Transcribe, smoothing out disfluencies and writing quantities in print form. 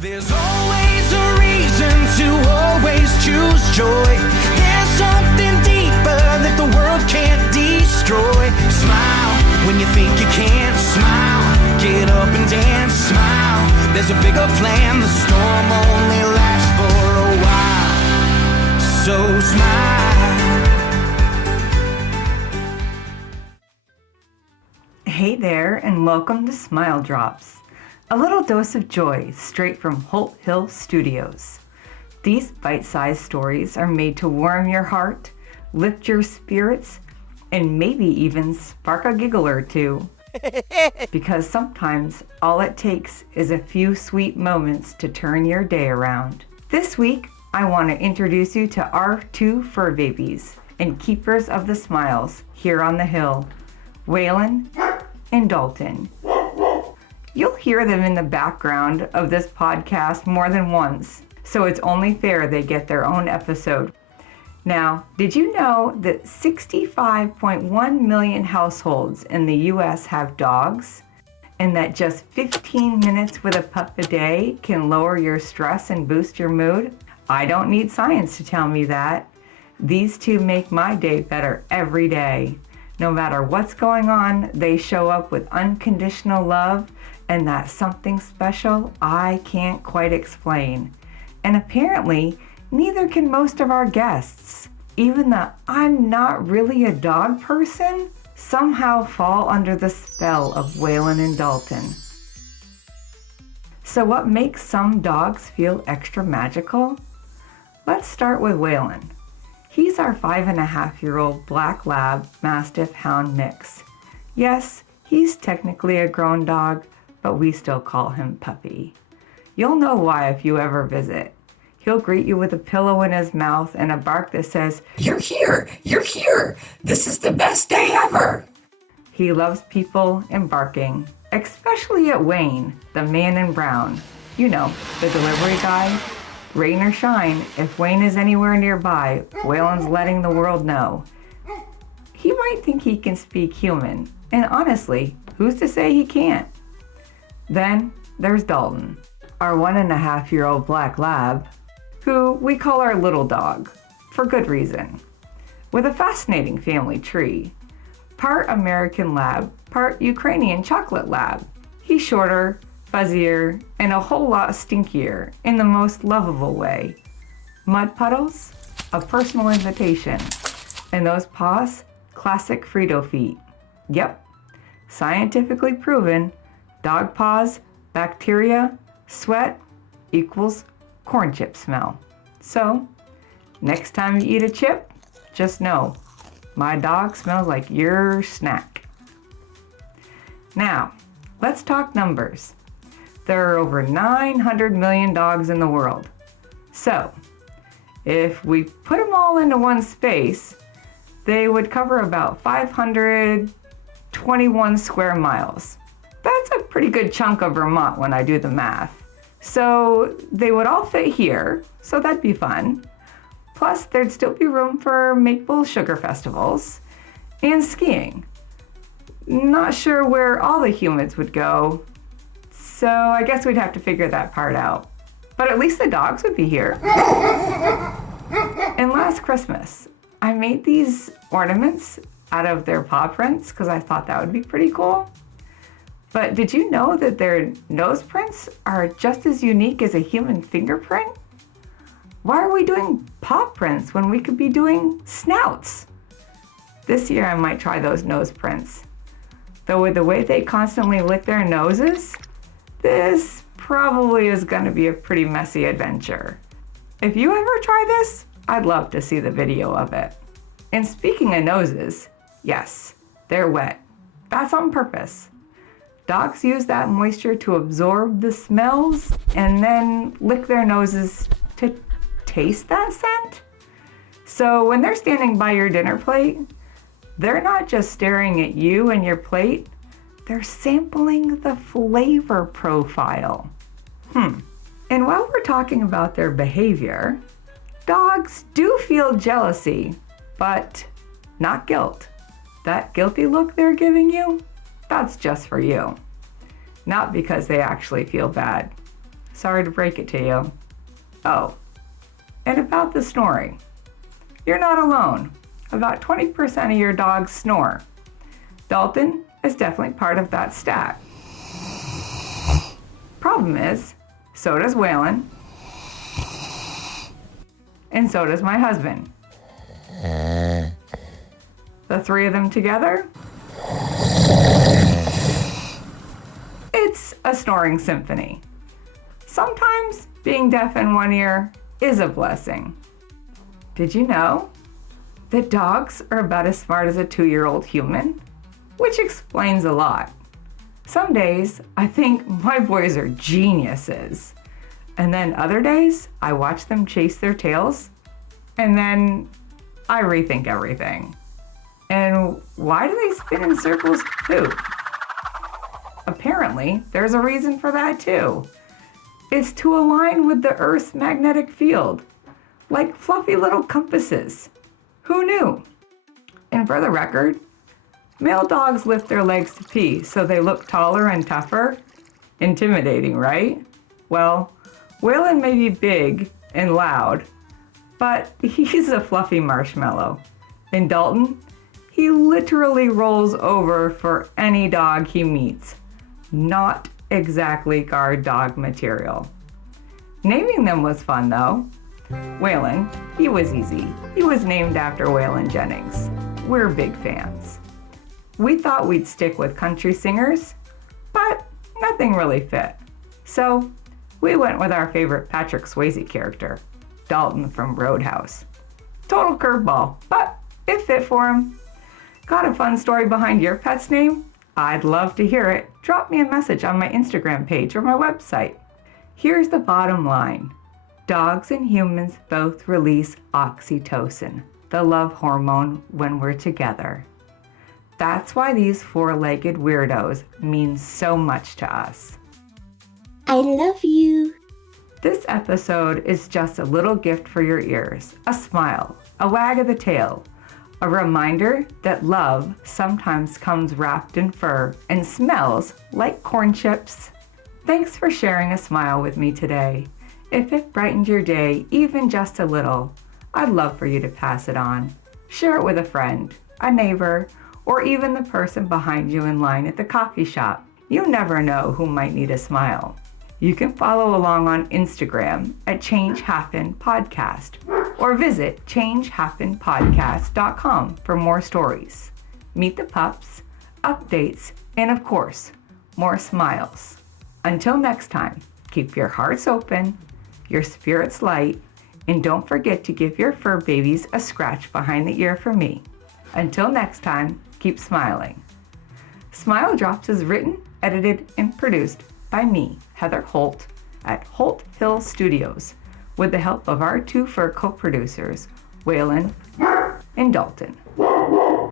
There's always a reason to always choose joy. There's something deeper that the world can't destroy. Smile when you think you can't. Smile, get up and dance. Smile, there's a bigger plan. The storm only lasts for a while. So smile. Hey there, and welcome to Smile Drops, a little dose of joy straight from Holt Hill Studios. These bite-sized stories are made to warm your heart, lift your spirits, and maybe even spark a giggle or two. Because sometimes all it takes is a few sweet moments to turn your day around. This week, I want to introduce you to our two fur babies and keepers of the smiles here on the hill, Waylon and Dalton. You'll hear them in the background of this podcast more than once, so it's only fair they get their own episode. Now, did you know that 65.1 million households in the US have dogs, and that just 15 minutes with a pup a day can lower your stress and boost your mood? I don't need science to tell me that. These two make my day better every day. No matter what's going on, they show up with unconditional love, and that's something special I can't quite explain. And apparently, neither can most of our guests. Even the I'm not really a dog person somehow fall under the spell of Waylon and Dalton. So what makes some dogs feel extra magical? Let's start with Waylon. He's our 5.5-year-old Black Lab Mastiff Hound mix. Yes, he's technically a grown dog, but we still call him Puppy. You'll know why if you ever visit. He'll greet you with a pillow in his mouth and a bark that says, "You're here! You're here! This is the best day ever!" He loves people and barking, especially at Wayne, the man in brown. You know, the delivery guy. Rain or shine, if Wayne is anywhere nearby, Waylon's letting the world know. He might think he can speak human, and honestly, who's to say he can't? Then there's Dalton, our 1.5-year-old Black Lab, who we call our little dog, for good reason. With a fascinating family tree. Part American Lab, part Ukrainian Chocolate Lab. He's shorter, fuzzier, and a whole lot stinkier in the most lovable way. Mud puddles, a personal invitation, and those paws, classic Frito feet. Yep, scientifically proven, dog paws, bacteria, sweat equals corn chip smell. So, next time you eat a chip, just know, my dog smells like your snack. Now, let's talk numbers. There are over 900 million dogs in the world. So, if we put them all into one space, they would cover about 521 square miles. That's a pretty good chunk of Vermont when I do the math. So they would all fit here, so that'd be fun. Plus, there'd still be room for maple sugar festivals and skiing. Not sure where all the humans would go, so I guess we'd have to figure that part out. But at least the dogs would be here. And last Christmas, I made these ornaments out of their paw prints because I thought that would be pretty cool. But did you know that their nose prints are just as unique as a human fingerprint? Why are we doing paw prints when we could be doing snouts? This year I might try those nose prints. Though with the way they constantly lick their noses, this probably is going to be a pretty messy adventure. If you ever try this, I'd love to see the video of it. And speaking of noses, yes, they're wet. That's on purpose. Dogs use that moisture to absorb the smells and then lick their noses to taste that scent. So when they're standing by your dinner plate, they're not just staring at you and your plate, they're sampling the flavor profile. And while we're talking about their behavior, dogs do feel jealousy, but not guilt. That guilty look they're giving you, that's just for you. Not because they actually feel bad. Sorry to break it to you. Oh, and about the snoring. You're not alone. About 20% of your dogs snore. Dalton is definitely part of that stat. Problem is, so does Waylon, and so does my husband. The three of them together, it's a snoring symphony. Sometimes being deaf in one ear is a blessing. Did you know that dogs are about as smart as a 2-year-old human? Which explains a lot. Some days I think my boys are geniuses. And then other days I watch them chase their tails and then I rethink everything. And why do they spin in circles too? Apparently, there's a reason for that too. It's to align with the Earth's magnetic field, like fluffy little compasses. Who knew? And for the record, male dogs lift their legs to pee so they look taller and tougher. Intimidating, right? Well, Waylon may be big and loud, but he's a fluffy marshmallow. And Dalton, he literally rolls over for any dog he meets. Not exactly guard dog material. Naming them was fun though. Waylon, he was easy. He was named after Waylon Jennings. We're big fans. We thought we'd stick with country singers, but nothing really fit. So we went with our favorite Patrick Swayze character, Dalton from Roadhouse. Total curveball, but it fit for him. Got a fun story behind your pet's name? I'd love to hear it. Drop me a message on my Instagram page or my website. Here's the bottom line. Dogs and humans both release oxytocin, the love hormone, when we're together. That's why these four-legged weirdos mean so much to us. I love you. This episode is just a little gift for your ears, a smile, a wag of the tail, a reminder that love sometimes comes wrapped in fur and smells like corn chips. Thanks for sharing a smile with me today. If it brightened your day even just a little, I'd love for you to pass it on. Share it with a friend, a neighbor, or even the person behind you in line at the coffee shop. You never know who might need a smile. You can follow along on Instagram at Change Happen Podcast or visit changehappenpodcast.com for more stories. Meet the pups, updates, and of course, more smiles. Until next time, keep your hearts open, your spirits light, and don't forget to give your fur babies a scratch behind the ear for me. Until next time, keep smiling. Smile Drops is written, edited, and produced by me, Heather Holt, at Holt Hill Studios, with the help of our two fur co-producers, Waylon and Dalton.